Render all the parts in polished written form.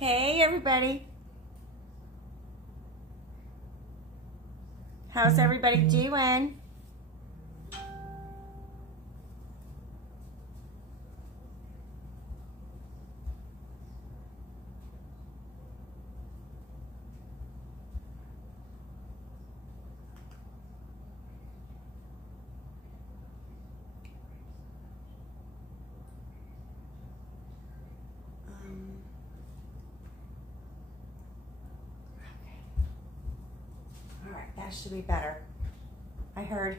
Hey everybody. How's everybody doing? All right, that should be better. I heard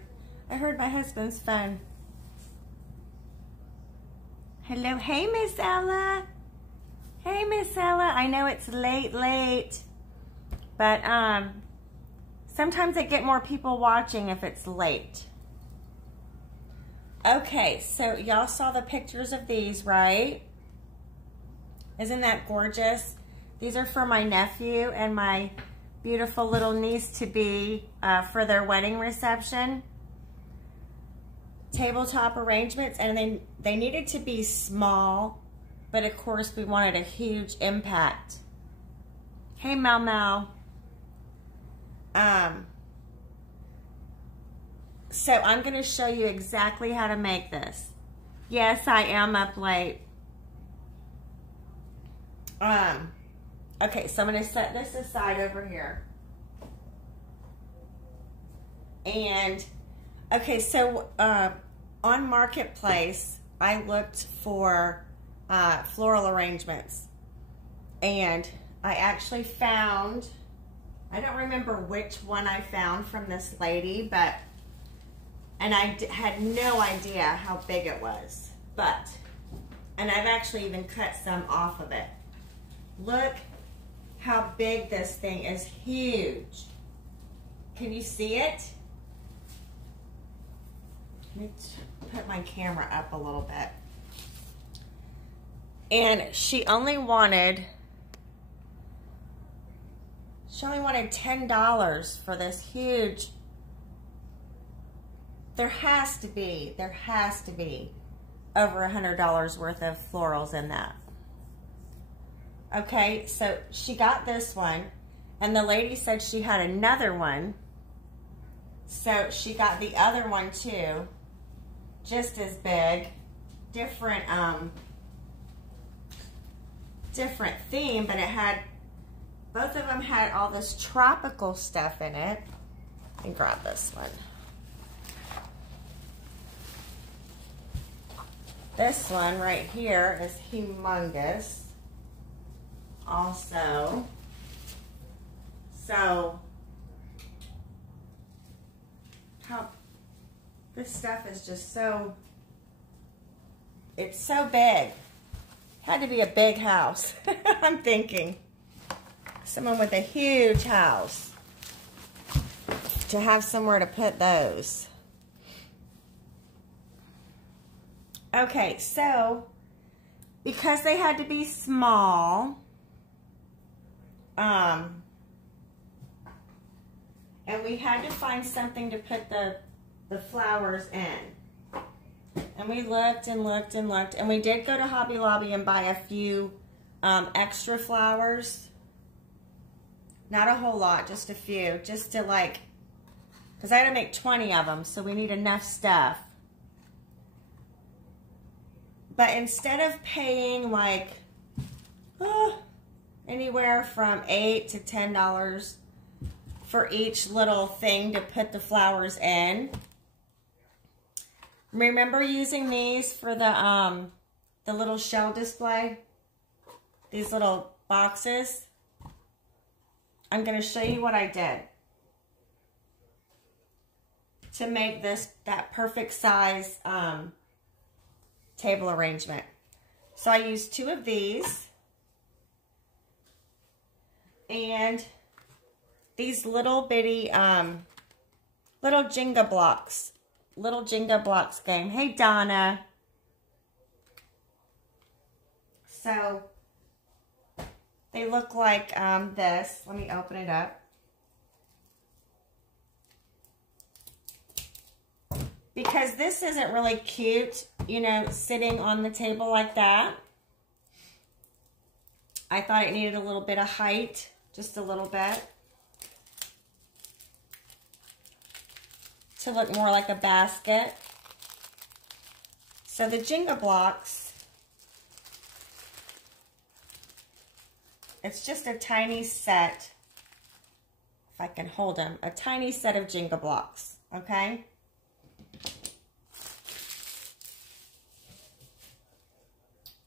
my husband's phone. Hello, hey Miss Ella. Hey Miss Ella, I know it's late, but sometimes I get more people watching if it's late. Okay, so y'all saw the pictures of these, right? Isn't that gorgeous? These are for my nephew and my beautiful little niece-to-be for their wedding reception. Tabletop arrangements, and they needed to be small, but of course we wanted a huge impact. Hey Mau Mau. So I'm going to show you exactly how to make this. Yes, I am up late. Okay, so I'm going to set this aside over here. And, okay, so on Marketplace, I looked for floral arrangements. And I actually found, I don't remember which one I found from this lady, but, and I had no idea how big it was. But, and I've actually even cut some off of it. Look how big this thing is. Huge. Can you see it? Let me put my camera up a little bit. And she only wanted $10 for this huge. There has to be over $100 worth of florals in that. Okay, so she got this one, and the lady said she had another one, so she got the other one too, just as big, different theme, but it had, both of them had all this tropical stuff in it. Let me grab this one. This one right here is humongous. Also, so how this stuff is just so, it's so big. Had to be a big house. I'm thinking someone with a huge house to have somewhere to put those. Okay, so because they had to be small, and we had to find something to put the flowers in. And we looked and looked and looked, and we did go to Hobby Lobby and buy a few extra flowers. Not a whole lot, just a few, just to like, because I had to make 20 of them, so we need enough stuff. But instead of paying like anywhere from $8 to $10 for each little thing to put the flowers in, remember using these for the little shell display? These little boxes? I'm going to show you what I did to make that perfect size table arrangement. So I used 2 of these and these little bitty little Jenga blocks. Little Jenga blocks game. Hey Donna. So they look like this. Let me open it up. Because this isn't really cute, you know, sitting on the table like that. I thought it needed a little bit of height, just a little bit, to look more like a basket. So the Jenga blocks, it's just a tiny set, if I can hold them, a tiny set of Jenga blocks, okay?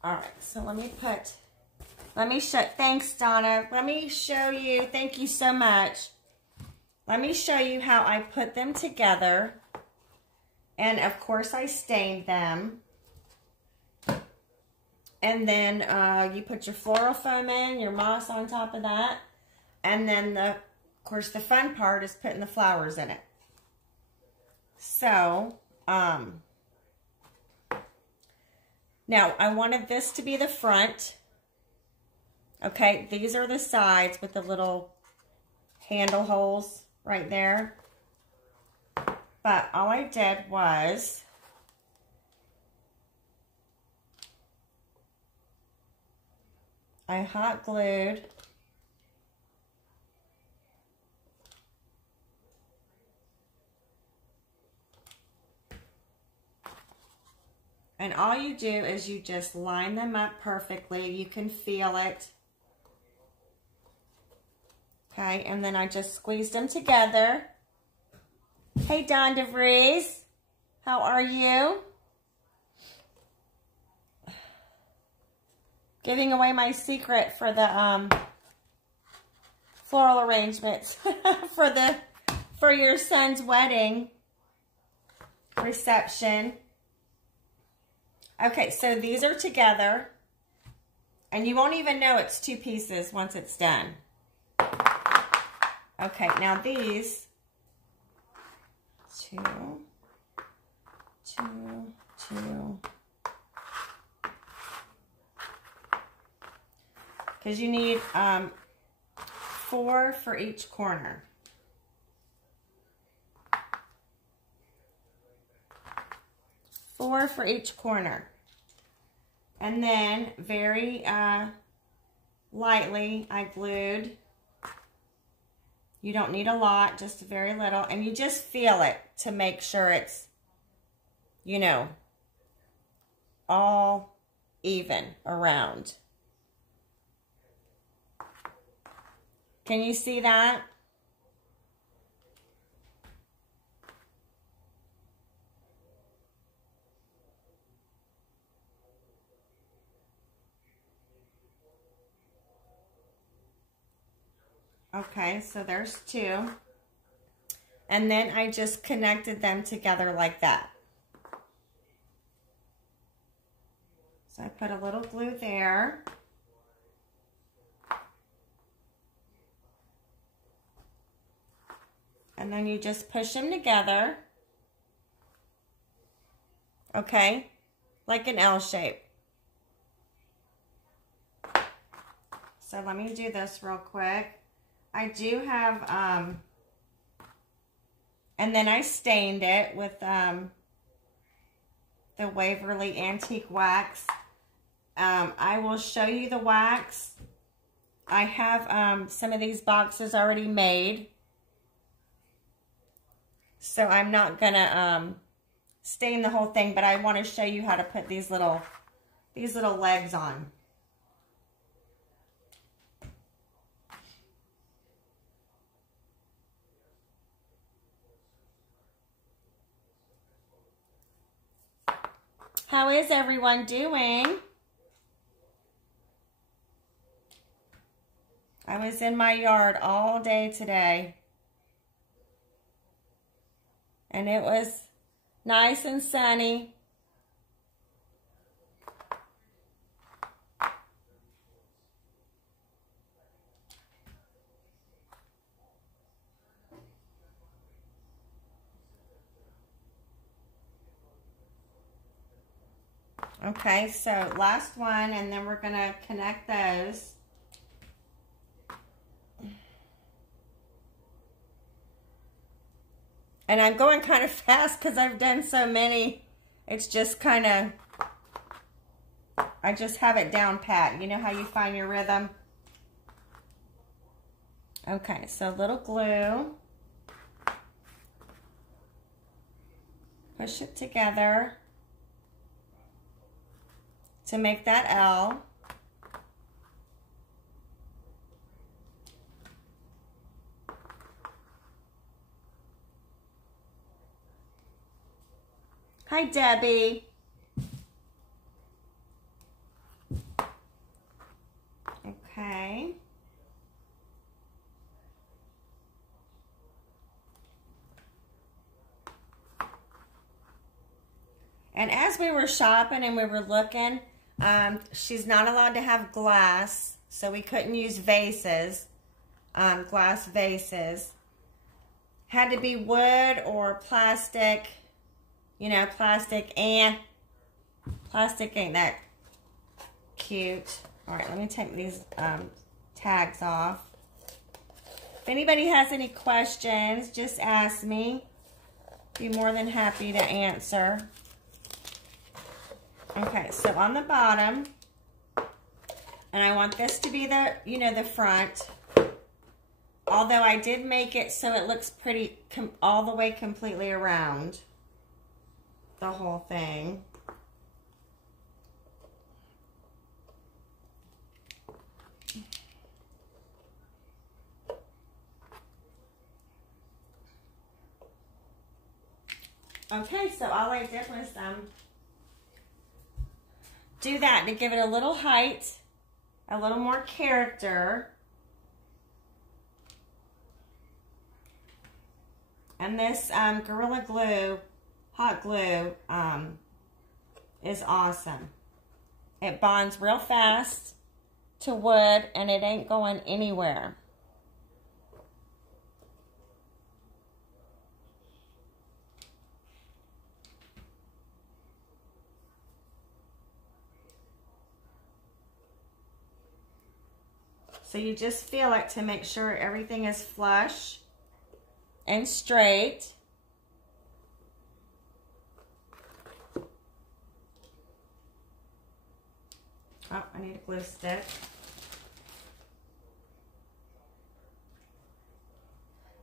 All right, so thanks, Donna. Let me show you, thank you so much. Let me show you how I put them together. And of course I stained them. And then you put your floral foam in, your moss on top of that. And then, of course, the fun part is putting the flowers in it. So, now, I wanted this to be the front. Okay, these are the sides with the little handle holes right there. But all I did was I hot glued and all you do is you just line them up perfectly. You can feel it. Okay, and then I just squeezed them together. Hey, Don DeVries, how are you? Giving away my secret for the floral arrangements for your son's wedding reception. Okay, so these are together, and you won't even know it's two pieces once it's done. Okay, now these, two, because you need 4 for each corner. Four for each corner. And then very lightly I glued. You don't need a lot, just very little. And you just feel it to make sure it's, you know, all even around. Can you see that? Okay, so there's 2. And then I just connected them together like that. So I put a little glue there. And then you just push them together. Okay, like an L shape. So let me do this real quick. I do have, and then I stained it with the Waverly Antique Wax. I will show you the wax. I have some of these boxes already made. So I'm not gonna stain the whole thing, but I want to show you how to put these little legs on. How is everyone doing? I was in my yard all day today. And it was nice and sunny. Okay, so last one, and then we're going to connect those. And I'm going kind of fast because I've done so many. It's just kind of I just have it down pat. You know how you find your rhythm? Okay, so a little glue. Push it together to make that L. Hi, Debbie. Okay. And as we were shopping and we were looking, she's not allowed to have glass, so we couldn't use vases, glass vases. Had to be wood or plastic. You know, plastic ain't that cute. All right, let me take these tags off. If anybody has any questions, just ask me. Be more than happy to answer. Okay, so on the bottom, and I want this to be the, you know, the front. Although I did make it so it looks pretty all the way completely around the whole thing. Okay, so all I did was do that to give it a little height, a little more character. And this Gorilla Glue, hot glue, is awesome. It bonds real fast to wood and it ain't going anywhere. So you just feel it to make sure everything is flush and straight. Oh, I need a glue stick.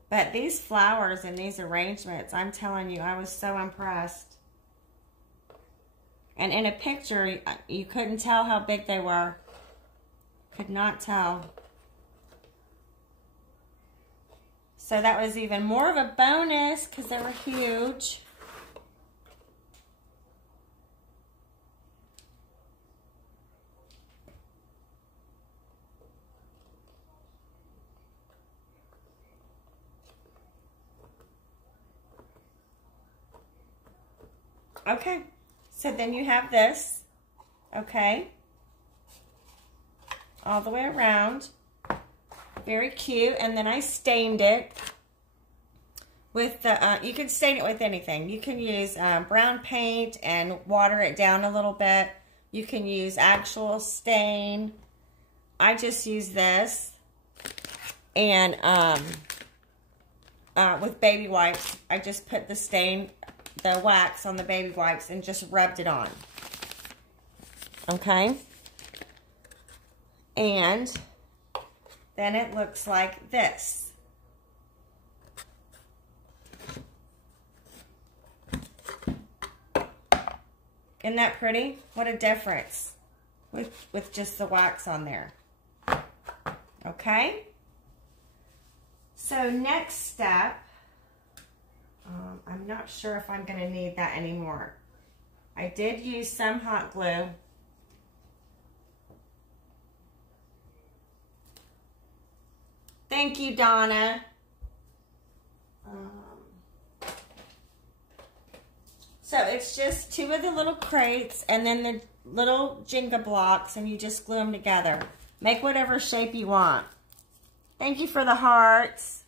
But these flowers and these arrangements, I'm telling you, I was so impressed. And in a picture, you couldn't tell how big they were. Could not tell. So that was even more of a bonus because they were huge. Okay, so then you have this, okay, all the way around. Very cute. And then I stained it with the, you can stain it with anything. You can use brown paint and water it down a little bit. You can use actual stain. I just use this. And with baby wipes, I just put the stain, the wax on the baby wipes and just rubbed it on. Okay. And then it looks like this. Isn't that pretty? What a difference with just the wax on there. Okay? So next step, I'm not sure if I'm going to need that anymore. I did use some hot glue. Thank you, Donna. So it's just two of the little crates and then the little Jenga blocks, and you just glue them together. Make whatever shape you want. Thank you for the hearts.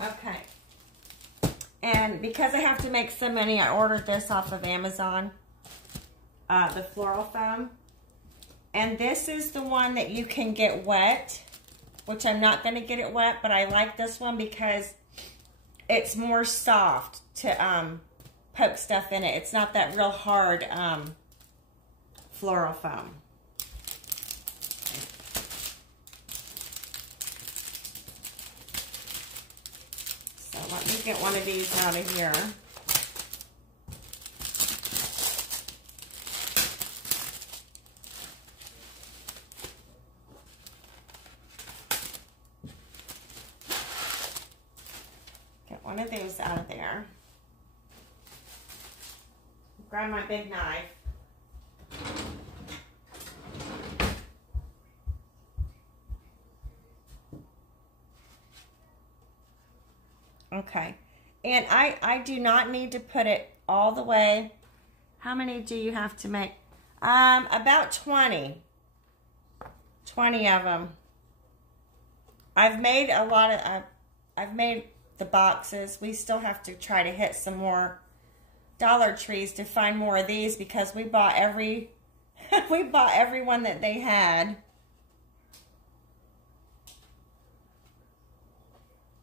Okay. And because I have to make so many, I ordered this off of Amazon, the floral foam. And this is the one that you can get wet which I'm not going to get it wet, but I like this one because it's more soft to poke stuff in it. It's not that real hard floral foam. So let me get one of these out of here. Get one of those out of there. Grab my big knife. Okay, and I do not need to put it all the way. How many do you have to make? About 20 of them. I've made a lot of, I've made the boxes. We still have to try to hit some more Dollar Trees to find more of these because we bought every one that they had.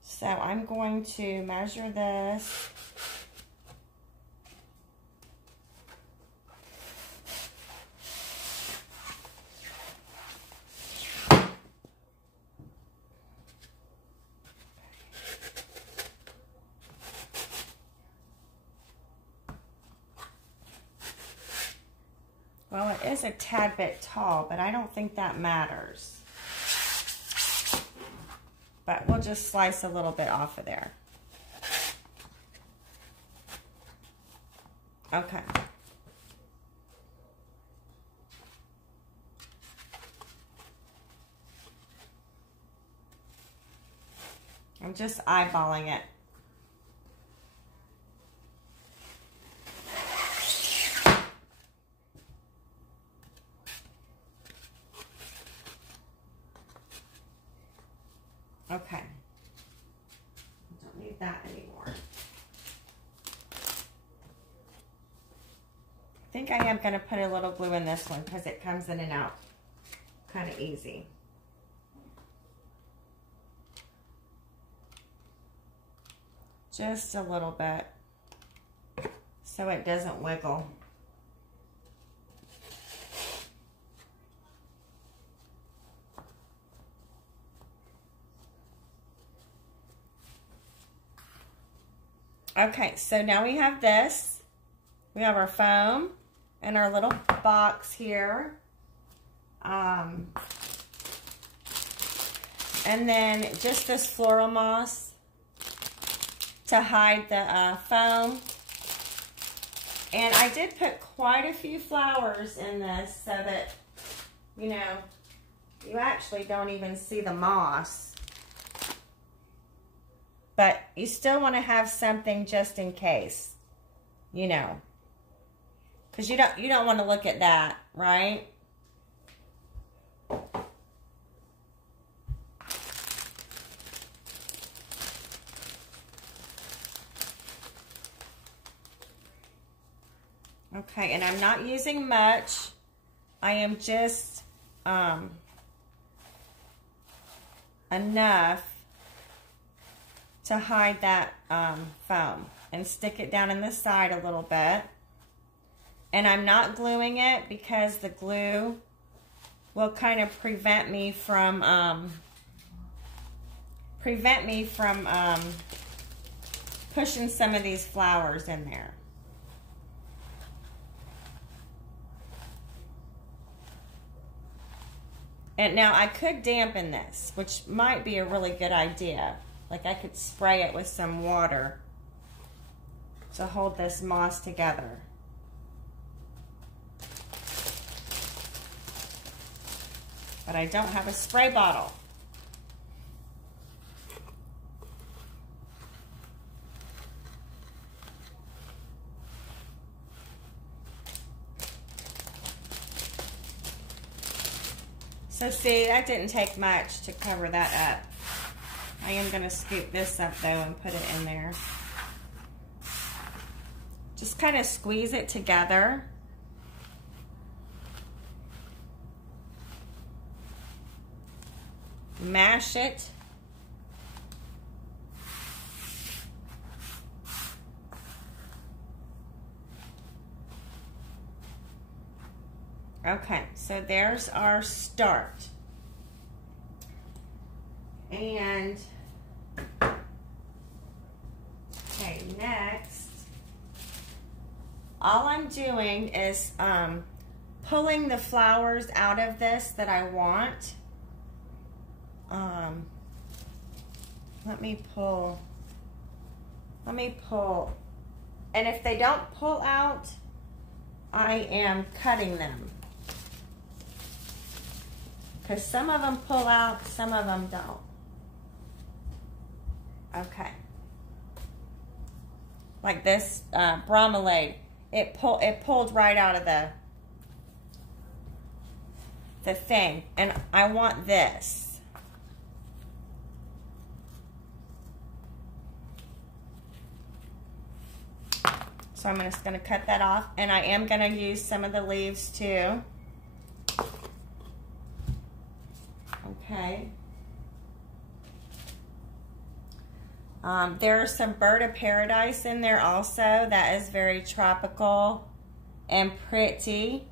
So I'm going to measure this. Well, it is a tad bit tall, but I don't think that matters. But we'll just slice a little bit off of there. Okay. I'm just eyeballing it. Okay. Don't need that anymore. I think I am going to put a little glue in this one because it comes in and out kind of easy. Just a little bit so it doesn't wiggle. Okay, so now we have this. We have our foam and our little box here. And then just this floral moss to hide the foam. And I did put quite a few flowers in this so that, you know, you actually don't even see the moss. But you still want to have something just in case, you know, because you don't want to look at that, right? Okay, and I'm not using much. I am just enough to hide that foam and stick it down in the side a little bit. And I'm not gluing it because the glue will kind of prevent me from pushing some of these flowers in there. And now I could dampen this, which might be a really good idea. Like I could spray it with some water to hold this moss together. But I don't have a spray bottle. So see, that didn't take much to cover that up. I am going to scoop this up though and put it in there. Just kind of squeeze it together. mash it. Okay, so there's our start. And, okay, next, all I'm doing is pulling the flowers out of this that I want. Let me pull, and if they don't pull out, I am cutting them. Because some of them pull out, some of them don't. Okay. Like this bromelade, it pulled right out of the thing, and I want this. So I'm just going to cut that off, and I am going to use some of the leaves too. Okay. There's some bird of paradise in there also. That is very tropical and pretty.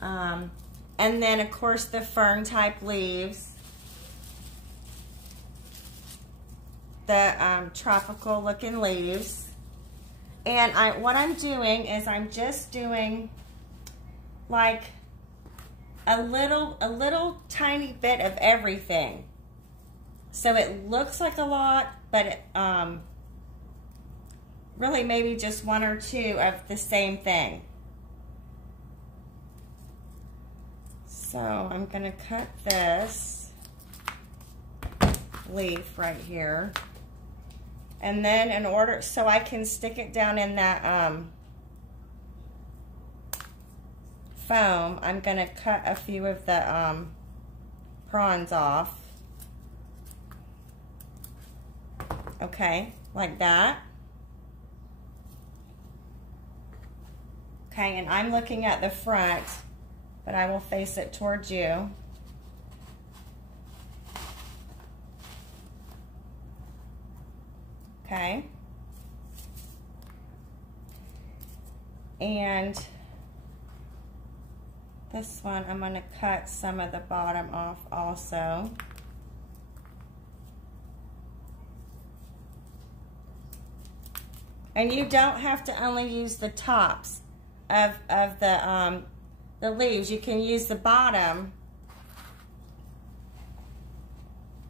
And then of course the fern type leaves. The tropical looking leaves. And what I'm doing is I'm just doing like a little tiny bit of everything. So it looks like a lot, but it, really maybe just one or two of the same thing. So I'm gonna cut this leaf right here. And then in order, so I can stick it down in that foam, I'm gonna cut a few of the prawns off. Okay, like that. Okay, and I'm looking at the front, but I will face it towards you. Okay. And this one, I'm going to cut some of the bottom off also. And you don't have to only use the tops of the leaves. You can use the bottom.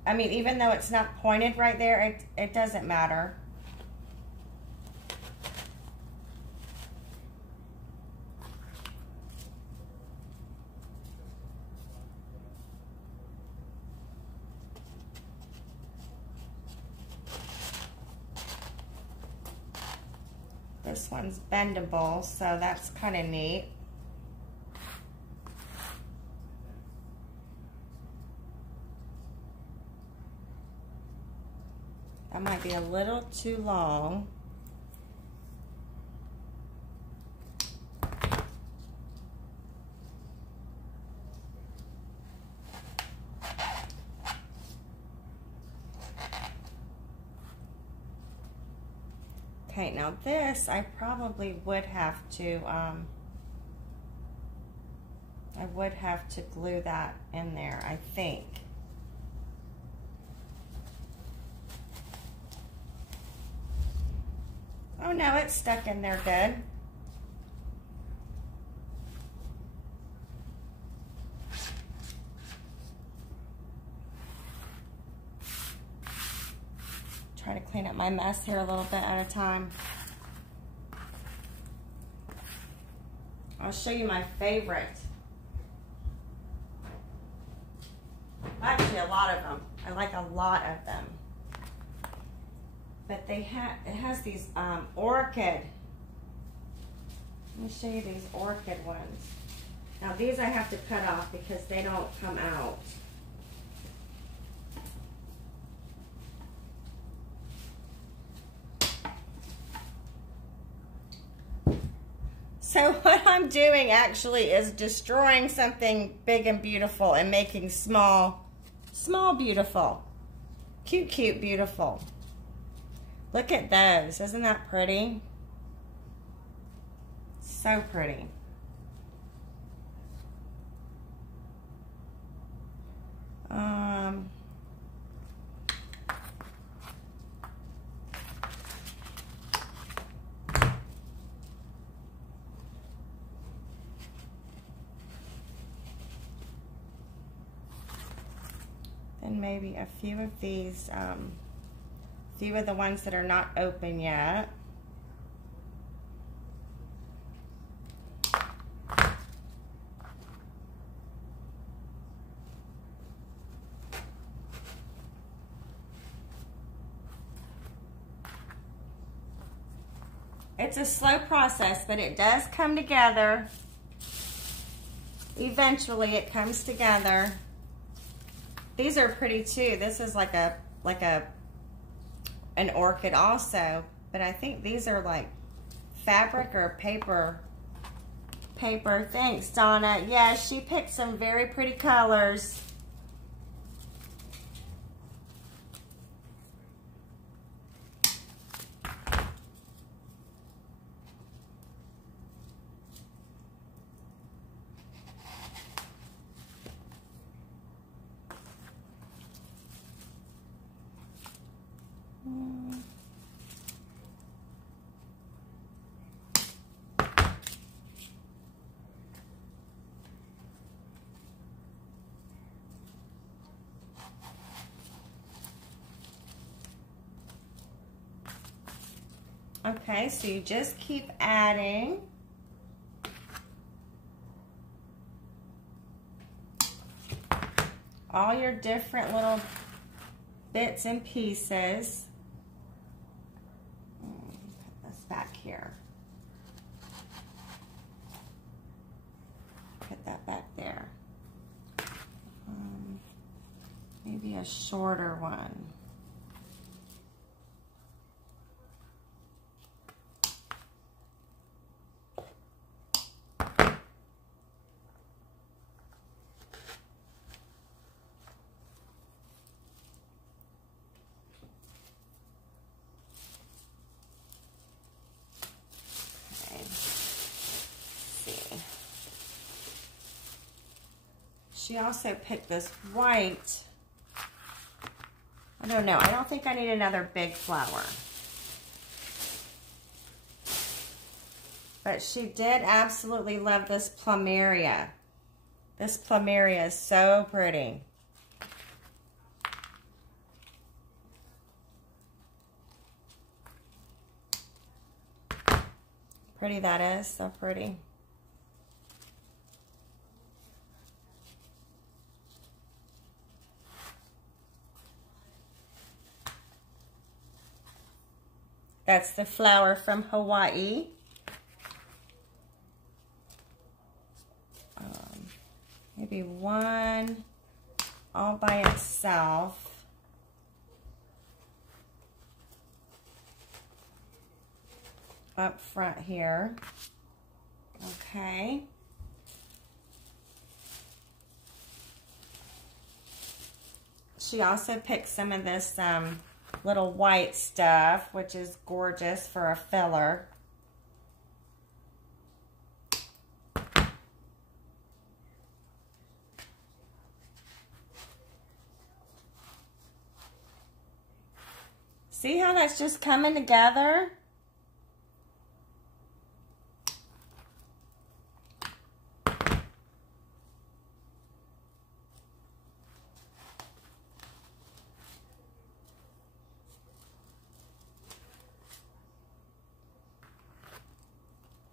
I mean, even though it's not pointed right there, it doesn't matter. This one's bendable, so that's kind of neat. That might be a little too long. Okay, now this I probably would have to glue that in there, I think. Oh no, it's stuck in there good. Try to clean up my mess here a little bit at a time. I'll show you my favorite. Actually, a lot of them. I like a lot of them. But it has these orchid. Let me show you these orchid ones. Now these I have to cut off because they don't come out. So what I'm doing actually is destroying something big and beautiful and making small Small, beautiful. Cute, cute, beautiful. Look at those. Isn't that pretty? So pretty. Then maybe a few of these, few of the ones that are not open yet. It's a slow process, but it does come together. Eventually it comes together. These are pretty too. This is like an orchid also, but I think these are like fabric or paper. Thanks, Donna. Yeah, she picked some very pretty colors. Okay, so you just keep adding. All your different little bits and pieces. Put this back here. Put that back there. Maybe a shorter one. She also picked this white. I don't know. I don't think I need another big flower. But she did absolutely love this plumeria. This plumeria is so pretty. Pretty that is. So pretty. That's the flower from Hawaii. Maybe one all by itself. Up front here. Okay. She also picked some of this little white stuff, which is gorgeous for a filler. See how that's just coming together?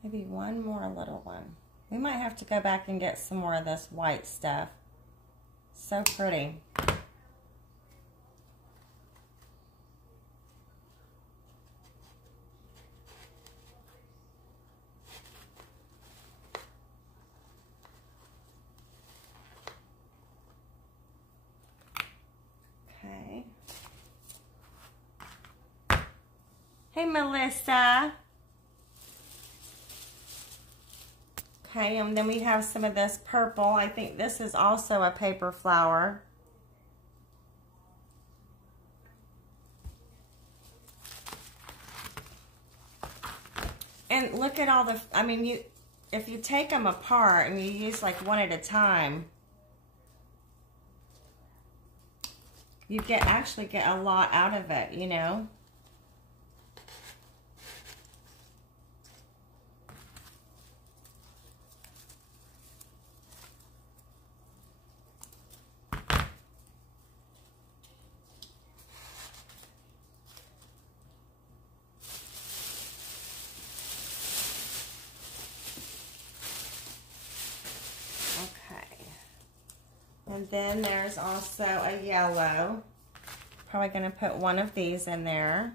Maybe one more little one. We might have to go back and get some more of this white stuff. So pretty. Okay. Hey, Melissa. Okay, and then we have some of this purple. I think this is also a paper flower. and look at all the, I mean, if you take them apart and you use like one at a time, you actually get a lot out of it, you know. And then there's also a yellow. Probably going to put one of these in there.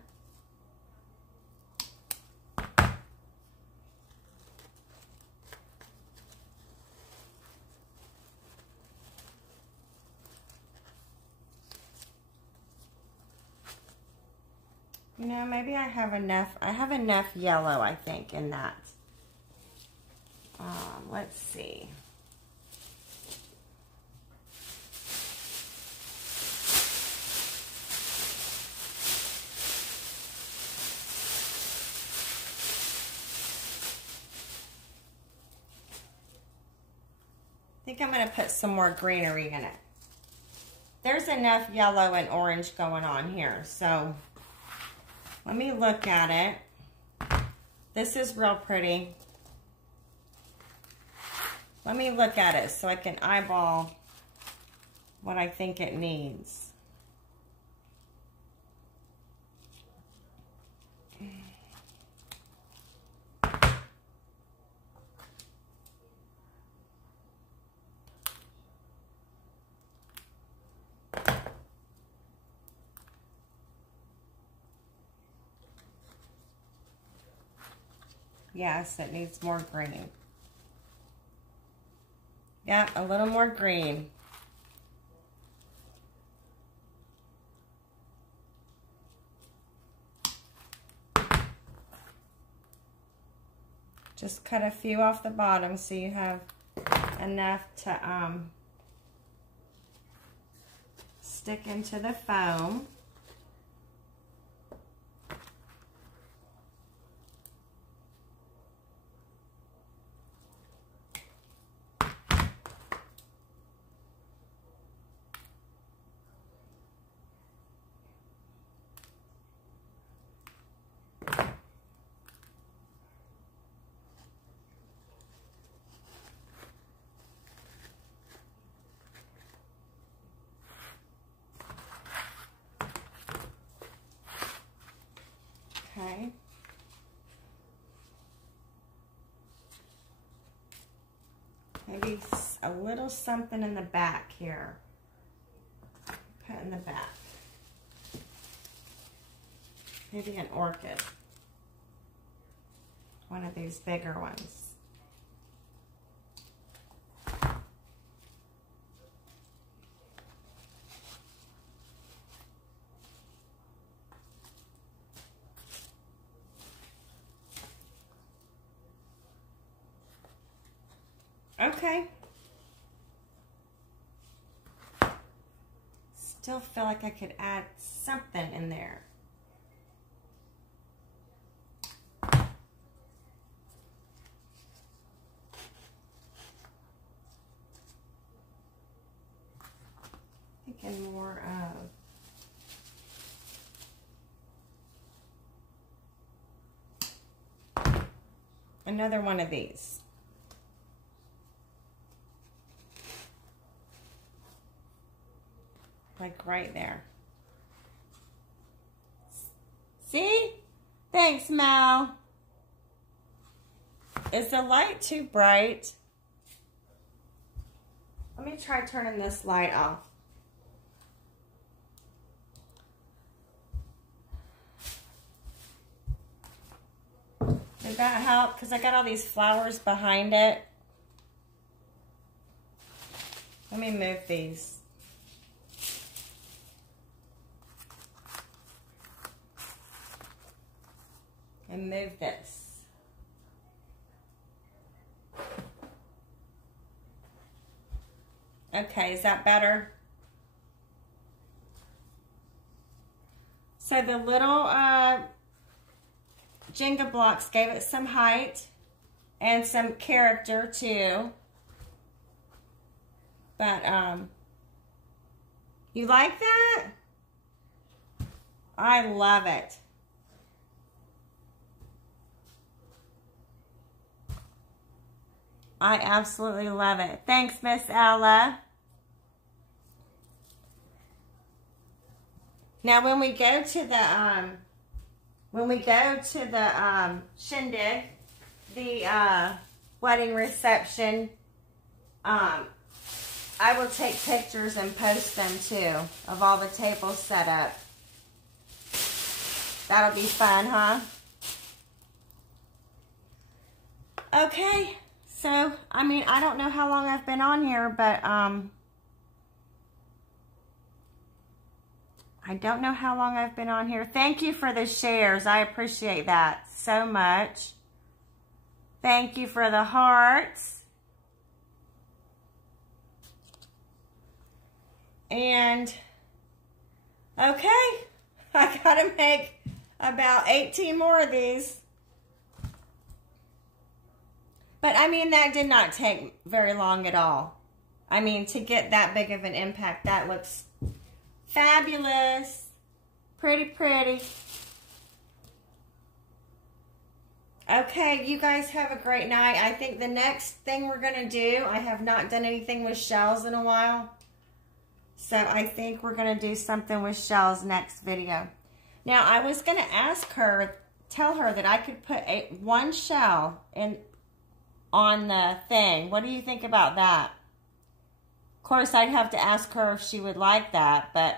You know, maybe I have enough yellow, I think, in that. Let's see. I think I'm going to put some more greenery in it. There's enough yellow and orange going on here, so let me look at it. This is real pretty. Let me look at it so I can eyeball what I think it needs. Yes, it needs more green. Yeah, a little more green. Just cut a few off the bottom so you have enough to stick into the foam. Okay. Maybe a little something in the back here. Put in the back. Maybe an orchid. One of these bigger ones. Okay. Still feel like I could add something in there. Thinking more of another one of these. Like right there. See? Thanks, Mel. Is the light too bright? Let me try turning this light off. Did that help? Because I got all these flowers behind it. Let me move these. And move this. Okay, is that better? So the little Jenga blocks gave it some height and some character too. But, you like that? I love it. I absolutely love it. Thanks, Miss Ella. Now, when we go to the shindig, the wedding reception, I will take pictures and post them too of all the tables set up. That'll be fun, huh? Okay, so, I mean, I don't know how long I've been on here, but, I don't know how long I've been on here. Thank you for the shares. I appreciate that so much. Thank you for the hearts. And, okay, I gotta make about 18 more of these. But, I mean, that did not take very long at all. I mean, to get that big of an impact, that looks fabulous. Pretty, pretty. Okay, you guys have a great night. I think the next thing we're going to do, I have not done anything with shells in a while. So I think we're going to do something with shells next video. Now, I was going to ask her, tell her that I could put one shell on the thing. What do you think about that? Of course, I'd have to ask her if she would like that, but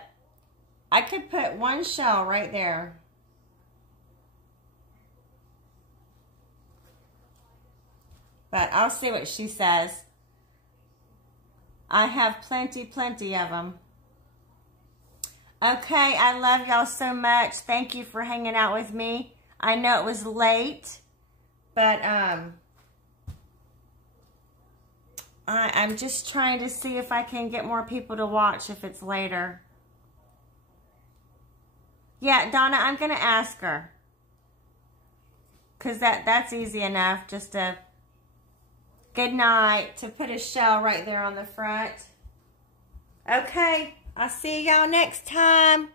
I could put one shell right there. But I'll see what she says. I have plenty of them. Okay, I love y'all so much. Thank you for hanging out with me. I know it was late, but I'm just trying to see if I can get more people to watch if it's later. Yeah, Donna, I'm going to ask her. Because that's easy enough. Just a good night to put a shell right there on the front. Okay, I'll see y'all next time.